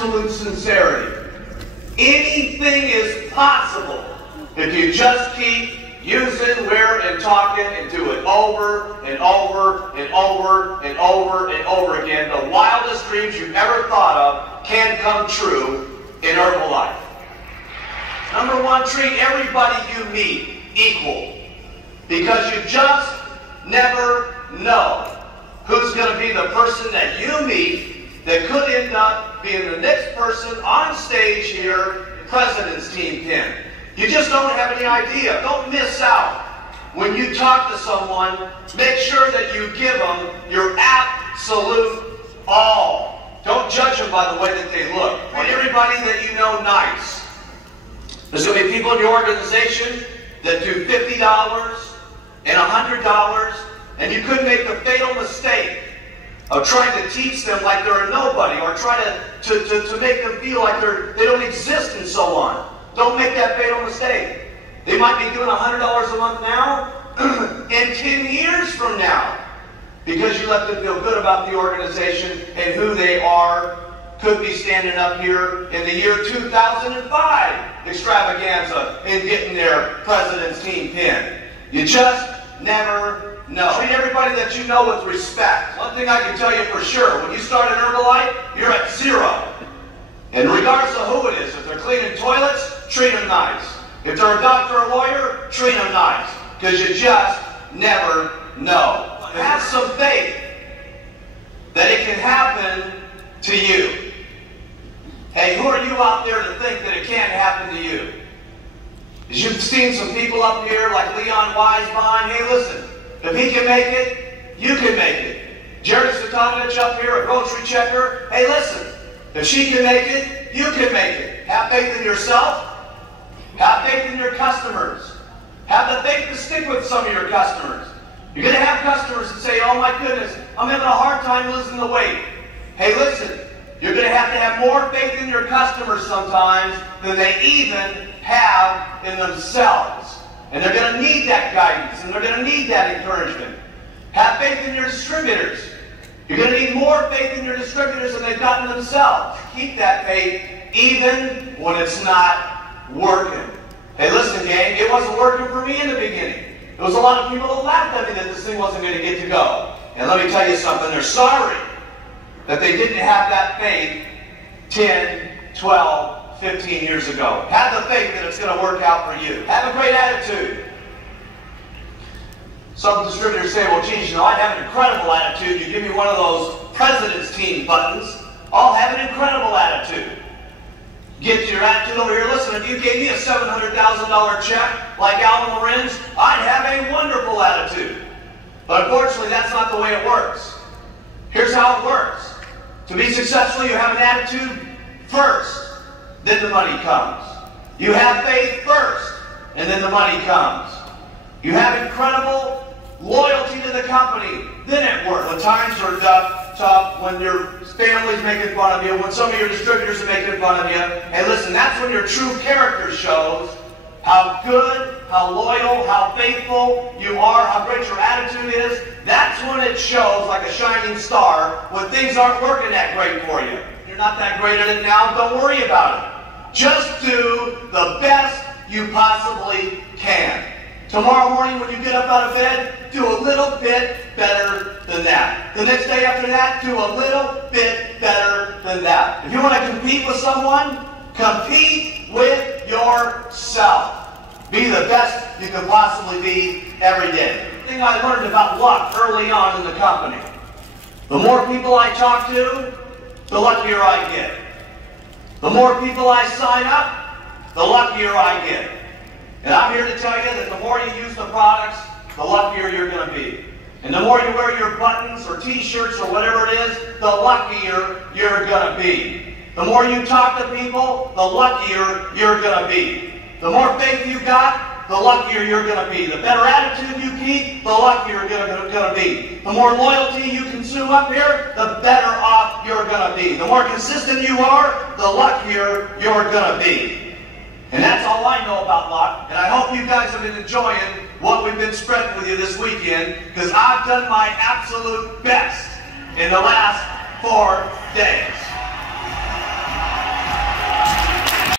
absolute sincerity. Anything is possible if you just keep using, wear, and talking and do it over and over and over and over and over again. The wildest dreams you've ever thought of can come true in Herbalife. Number one, treat everybody you meet equal, because you just never know who's going to be the person that you meet that could end up being the next person on stage here, President's Team 10. You just don't have any idea. Don't miss out. When you talk to someone, make sure that you give them your absolute all. Don't judge them by the way that they look. Treat everybody that you know nice. There's going to be people in your organization that do $50 and $100, and you could make the fatal mistake of trying to teach them like they're a nobody, or try to make them feel like they don't exist and so on. Don't make that fatal mistake. They might be doing $100 a month now, and 10 years from now, because you let them feel good about the organization and who they are, could be standing up here in the year 2005 extravaganza and getting their President's Team 10. You just never know. Treat everybody that you know with respect. One thing I can tell you for sure, when you start an Herbalife, you're at zero. And regardless of who it is, if they're cleaning toilets, treat them nice. If they're a doctor or lawyer, treat them nice. Because you just never know. Have some faith that it can happen to you. Hey, who are you out there to think that it can't happen to you? As you've seen some people up here like Leon Weisbein, hey listen, if he can make it, you can make it. Jared Satanovich up here, a grocery checker, hey listen, if she can make it, you can make it. Have faith in yourself. Have faith in your customers. Have the faith to stick with some of your customers. You're going to have customers that say, oh my goodness, I'm having a hard time losing the weight. Hey listen, you're going to have more faith in your customers sometimes than they even have in themselves. And they're going to need that guidance, and they're going to need that encouragement. Have faith in your distributors. You're going to need more faith in your distributors than they've got in themselves. Keep that faith even when it's not working. Hey, listen, gang, it wasn't working for me in the beginning. There was a lot of people that laughed at me that this thing wasn't going to get to go. And let me tell you something, they're sorry that they didn't have that faith 10, 12, 15 years ago. Have the faith that it's going to work out for you. Have a great attitude. Some distributors say, well, geez, you know, I'd have an incredible attitude. You give me one of those President's Team buttons, I'll have an incredible attitude. Get your attitude over here. Listen, if you gave me a $700,000 check like Alvin Lorenz, I'd have a wonderful attitude. But unfortunately, that's not the way it works. Here's how it works. To be successful, you have an attitude first, then the money comes. You have faith first, and then the money comes. You have incredible loyalty to the company, then it works. When times are tough, when your family's making fun of you, when some of your distributors are making fun of you, and listen, that's when your true character shows how good, how loyal, how faithful you are, how great your attitude is. That's when it shows like a shining star when things aren't working that great for you. You're not that great at it now, don't worry about it. Just do the best you possibly can. Tomorrow morning when you get up out of bed, do a little bit better than that. The next day after that, do a little bit better than that. If you want to compete with someone, compete with yourself. Be the best you can possibly be every day. The thing I learned about luck early on in the company, the more people I talk to, the luckier I get. The more people I sign up, the luckier I get. And I'm here to tell you that the more you use the products, the luckier you're going to be. And the more you wear your buttons or t-shirts or whatever it is, the luckier you're going to be. The more you talk to people, the luckier you're going to be. The more faith you got, the luckier you're going to be. The better attitude you keep, the luckier you're going to be. The more loyalty you consume up here, the better off you're going to be. The more consistent you are, the luckier you're going to be. And that's all I know about luck. And I hope you guys have been enjoying what we've been spreading with you this weekend, because I've done my absolute best in the last 4 days.